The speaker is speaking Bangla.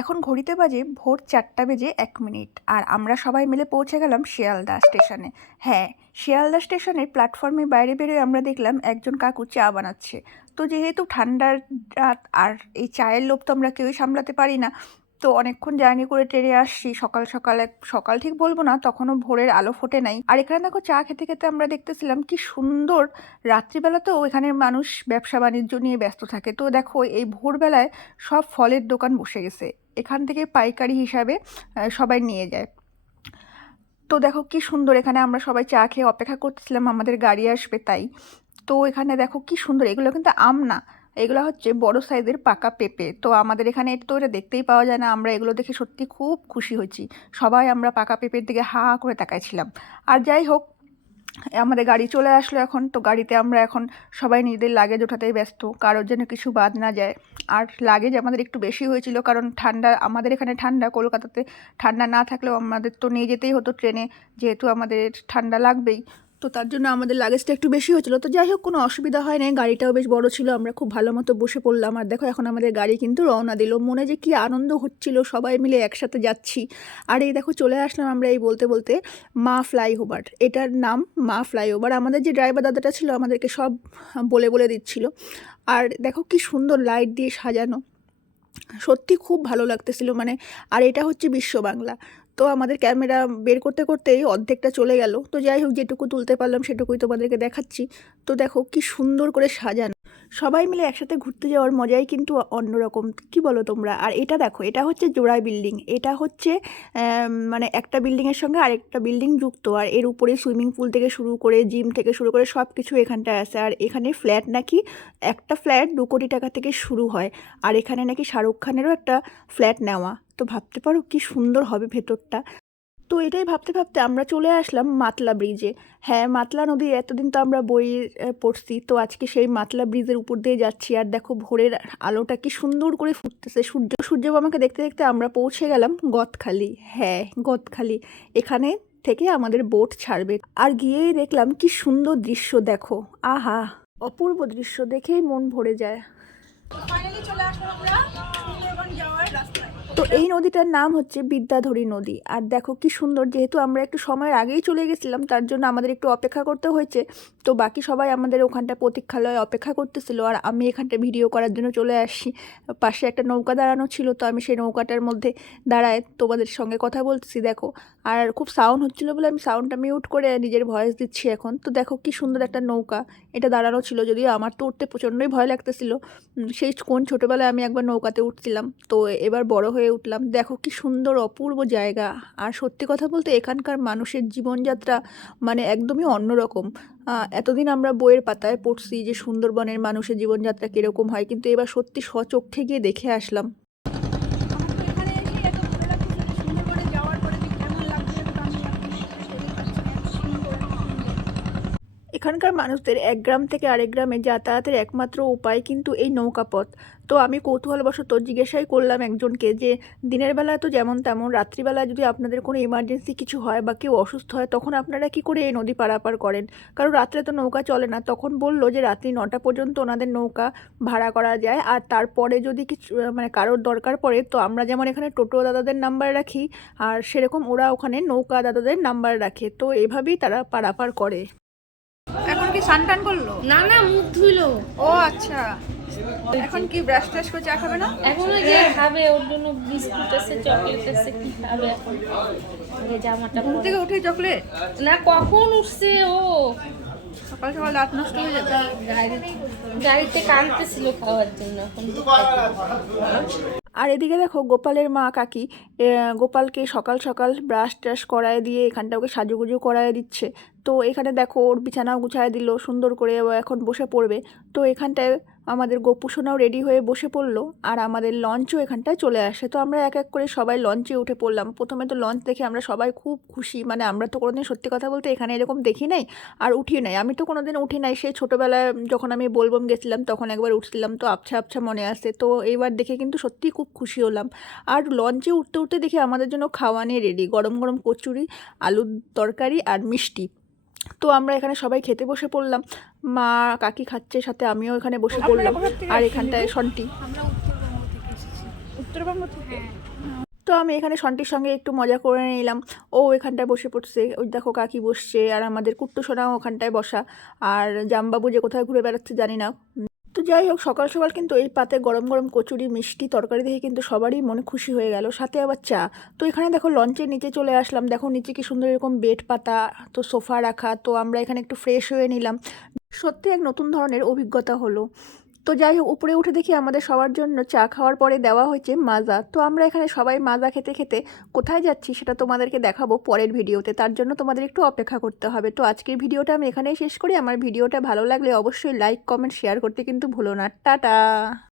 এখন ঘড়িতে বাজে ভোর চারটা বেজে এক মিনিট, আর আমরা সবাই মিলে পৌঁছে গেলাম শিয়ালদা স্টেশনে। হ্যাঁ শিয়ালদা স্টেশনের প্ল্যাটফর্মে বাইরে বেরোয় আমরা দেখলাম একজন কাকু চা বানাচ্ছে। তো যেহেতু ঠান্ডার রাত, আর এই চায়ের লোভ তো আমরা কেউই সামলাতে পারি না তো অনেকক্ষণ জার্নি করে ট্রেনে আসছি। সকাল সকাল এক সকাল ঠিক বলব না, তখনও ভোরের আলো ফোটে নাই। আর এখানে দেখো চা খেতে খেতে আমরা দেখতেছিলাম কি সুন্দর রাত্রিবেলাতেও এখানের মানুষ ব্যবসা বাণিজ্য নিয়ে ব্যস্ত থাকে। তো দেখো এই ভোরবেলায় সব ফলের দোকান বসে গেছে। এখান থেকে পাইকারি হিসাবে সবাই নিয়ে যায়। তো দেখো কি সুন্দর এখানে আমরা সবাই চা খেয়ে অপেক্ষা করতেছিলাম, আমাদের গাড়ি আসবে তাই। তো এখানে দেখো কি সুন্দর, এগুলো কিন্তু আম না। এগুলো হচ্ছে বড় সাইজের পাকা পেঁপে। তো আমাদের এখানে তো এটা দেখতেই পাওয়া যায় না, আমরা এগুলো দেখে সত্যি খুব খুশি হয়েছি। সবাই আমরা পাকা পেঁপের দিকে হা হা করে তাকাইছিলাম। আর যাই হোক, আমাদের গাড়ি চলে আসলো এখন। তো গাড়িতে আমরা এখন সবাই নিজেদের লাগেজ ওঠাতেই ব্যস্ত, কারোর যেন কিছু বাদ না যায়। আর লাগেজ আমাদের একটু বেশি হয়েছিল, কারণ ঠান্ডা, আমাদের এখানে ঠান্ডা, কলকাতাতে ঠান্ডা না থাকলেও আমাদের তো নিয়ে যেতেই হতো ট্রেনে, যেহেতু আমাদের ঠান্ডা লাগবেই। তো তার জন্য আমাদের লাগেজটা একটু বেশি হয়েছিল। তো যাই হোক, কোনো অসুবিধা হয় না গাড়িটাও বেশ বড় ছিল। আমরা খুব ভালো মতো বসে পড়লাম। আর দেখো, এখন আমাদের গাড়ি কিন্তু রওনা দিল। মনে যে কি আনন্দ হচ্ছিল, সবাই মিলে একসাথে যাচ্ছি। আর এই দেখো, চলে আসলাম আমরা এই বলতে বলতে মা ফ্লাইওভার। এটার নাম মা ফ্লাইওভার। আমাদের যে ড্রাইভার দাদাটা ছিল, আমাদেরকে সব বলে বলে দিচ্ছিল। আর দেখো, কি সুন্দর লাইট দিয়ে সাজানো। সত্যি খুব ভালো লাগতেছিল। মানে আর এটা হচ্ছে বিশ্ব বাংলা। তো আমাদের ক্যামেরা বের করতে করতেই অর্ধেকটা চলে গেল। তো যাই হোক, যেটুকু তুলতে পারলাম সেটুকুই তোমাদেরকে দেখাচ্ছি। তো দেখো কি সুন্দর করে সাজানো। সবাই মিলে একসাথে ঘুরতে যাওয়ার মজাই কিন্তু অন্যরকম। কি বলো তোমরা? আর এটা দেখো, এটা হচ্ছে জোড়াই বিল্ডিং। এটা হচ্ছে মানে একটা বিল্ডিংয়ের সঙ্গে আরেকটা বিল্ডিং যুক্ত। আর এর উপরে সুইমিং পুল থেকে শুরু করে জিম থেকে শুরু করে সব কিছু এখানটায় আছে। আর এখানে ফ্ল্যাট নাকি একটা ফ্ল্যাট দু কোটি টাকা থেকে শুরু হয়। আর এখানে নাকি শাহরুখ খানেরও একটা ফ্ল্যাট নেওয়া। তো ভাবতে পারো কি সুন্দর হবে ভেতরটা। তো এটাই ভাবতে ভাবতে আমরা চলে আসলাম মাতলা ব্রিজে হ্যাঁ মাতলা নদী এতদিন তো আমরা বই পড়ছি, তো আজকে সেই মাতলা ব্রিজের উপর দিয়ে যাচ্ছি। আর দেখো ভোরের আলোটা কি সুন্দর করে ফুটতেছে। সূর্য সূর্য সূর্যবামাকে দেখতে দেখতে আমরা পৌঁছে গেলাম গদখালি। হ্যাঁ গদখালি। এখানে থেকে আমাদের বোট ছাড়বে। আর গিয়েই দেখলাম কি সুন্দর দৃশ্য, দেখো। আহা, অপূর্ব দৃশ্য দেখেই মন ভরে যায়। চলে আসলাম তো এই নদীটার নাম হচ্ছে বিদ্যাধরী নদী। আর দেখো কি সুন্দর, যেহেতু আমরা একটু সময়ের আগেই চলে গেছিলাম, তার জন্য আমাদের একটু অপেক্ষা করতে হয়েছে। তো বাকি সবাই আমাদের ওখানটা প্রতীক্ষালয়ে অপেক্ষা করতেছিল, আর আমি এখানটা ভিডিও করার জন্য চলে আসছি। পাশে একটা নৌকা দাঁড়ানো ছিল, তো আমি সেই নৌকাটার মধ্যে দাঁড়ায় তোমাদের সঙ্গে কথা বলতেছি, দেখো। আর খুব সাউন্ড হচ্ছিল বলে আমি সাউন্ডটা মিউট করে নিজের ভয়েস দিচ্ছি এখন। তো দেখো কি সুন্দর একটা নৌকা, এটা দাঁড়ানো ছিল যদিও আমার তো উঠতে প্রচণ্ডই ভয় লাগতেছিল। সেই কোন ছোটোবেলায় আমি একবার নৌকাতে উঠছিলাম, তো এবার বড় হয়ে উঠলাম। দেখো কি সুন্দর, অপূর্ব জায়গা। আর সত্যি কথা বলতে এখানকার মানুষের জীবনযাত্রা মানে একদমই অন্যরকম এতদিন আমরা বইয়ের পাতায় পড়ছি যে সুন্দরবনের মানুষের জীবনযাত্রা কীরকম হয়, কিন্তু এবার সত্যি স্বচক্ষে গিয়ে দেখে আসলাম আমার তো এখানে এসে এত ভালো লাগছে যে সুন্দরবনে যাওয়ার পরে যে কেমন লাগছে তো আমি এখন টেনে পাচ্ছি না। এত সুন্দর এত সুন্দর এখানকার মানুষদের এক গ্রাম থেকে আরেক গ্রামে যাতায়াতের একমাত্র উপায় কিন্তু এই নৌকাপথ তো আমি কৌতূহলবশত জিজ্ঞাসাই করলাম একজনকে যে, দিনের বেলা তো যেমন তেমন, রাত্রিবেলা যদি আপনাদের কোনো ইমার্জেন্সি কিছু হয় বা কেউ অসুস্থ হয়, তখন আপনারা কি করে এই নদী পারাপার করেন? কারণ রাত্রে তো নৌকা চলে না। তখন বলল যে, রাত্রি নটা পর্যন্ত ওনাদের নৌকা ভাড়া করা যায়। আর তারপরে যদি কিছু মানে কারোর দরকার পড়ে, তো আমরা যেমন এখানে টোটো দাদাদের নাম্বার রাখি, আর সেরকম ওরা ওখানে নৌকা দাদাদের নাম্বার রাখে। তো এভাবেই তারা পারাপার করে। কি সানটান করল? না না মুখ ধুইলো। ও আচ্ছা। এখন কি ব্রাশ ট্রাশ করে চা খাবে না? এখনও যে খাবে ওর জন্য বিস্কুট আছে চকলেট আছে কি খাবে এখন? জামাটা ঘুম পরে। থেকে উঠে চকলেট? না কখন উঠছে ও? সকাল সকাল রাত নষ্ট হয়ে যাবে। গাড়ি গাড়িতে কাঁদতেছিল খাওয়ার জন্য এখন। আর এদিকে দেখো গোপালের মা কাকি গোপালকে সকাল সকাল ব্রাশ ট্রাশ করায় দিয়ে এখানটা ওকে সাজুগুজু করায় দিচ্ছে। তো এখানে দেখো ওর বিছানাও গুছায় দিল, সুন্দর করে ও এখন বসে পড়বে। তো এখানটায় আমাদের গোপুসোনাও রেডি হয়ে বসে পড়ল আর আমাদের লঞ্চও এখানটায় চলে আসে। তো আমরা এক এক করে সবাই লঞ্চে উঠে পড়লাম। প্রথমে তো লঞ্চ দেখে আমরা সবাই খুব খুশি। মানে আমরা তো কোনোদিন সত্যি কথা বলতে এখানে এরকম দেখি নাই আর উঠি নাই। আমি তো কোনোদিন উঠি নাই। সেই ছোটোবেলায় যখন আমি বলবম গেছিলাম তখন একবার উঠছিলাম। তো আবছা আবছা মনে আসে তো এইবার দেখে কিন্তু সত্যিই খুব খুশি হলাম। আর লঞ্চে উঠতে উঠতে দেখি আমাদের জন্য খাওয়া নিয়ে রেডি গরম গরম কচুরি, আলুর তরকারি আর মিষ্টি। তো আমরা এখানে সবাই খেতে বসে পড়লাম। মা কাকি খাচ্ছে সাথে আমিও এখানে বসে পড়লাম। আর এখানটায় সন্টি। উত্তরবঙ্গ থেকে তো আমি এখানে সন্টির সঙ্গে একটু মজা করে নিলাম। ও এখানটায় বসে পড়ছে ওই দেখো কাকি বসছে আর আমাদের কুট্টু সোনাও ওখানটায় বসা। আর জামবাবু যে কোথায় ঘুরে বেড়াচ্ছে জানি না। তো যাই হোক, সকাল সকাল কিন্তু এই পাতে গরম গরম কচুরি, মিষ্টি, তরকারি দেখে কিন্তু সবারই মনে খুশি হয়ে গেল। সাথে আবার চা। তো এখানে দেখো লঞ্চের নিচে চলে আসলাম। দেখো নিচে কি সুন্দর এরকম বেড পাতা, তো সোফা রাখা। তো আমরা এখানে একটু ফ্রেশ হয়ে নিলাম। সত্যি এক নতুন ধরনের অভিজ্ঞতা হলো। তো যাই হোক উপরে উঠে দেখি আমাদের সবার জন্য চা খাওয়ার পরে দেওয়া হয়েছে মাজা। তো আমরা এখানে সবাই মাজা খেতে খেতে কোথায় যাচ্ছি সেটা তোমাদেরকে দেখাবো পরের ভিডিওতে। তার জন্য তোমাদের একটু অপেক্ষা করতে হবে। তো আজকের ভিডিওটা আমি এখানেই শেষ করি। আমার ভিডিওটা ভালো লাগলে অবশ্যই লাইক কমেন্ট শেয়ার করতে কিন্তু ভুলো না। টাটা!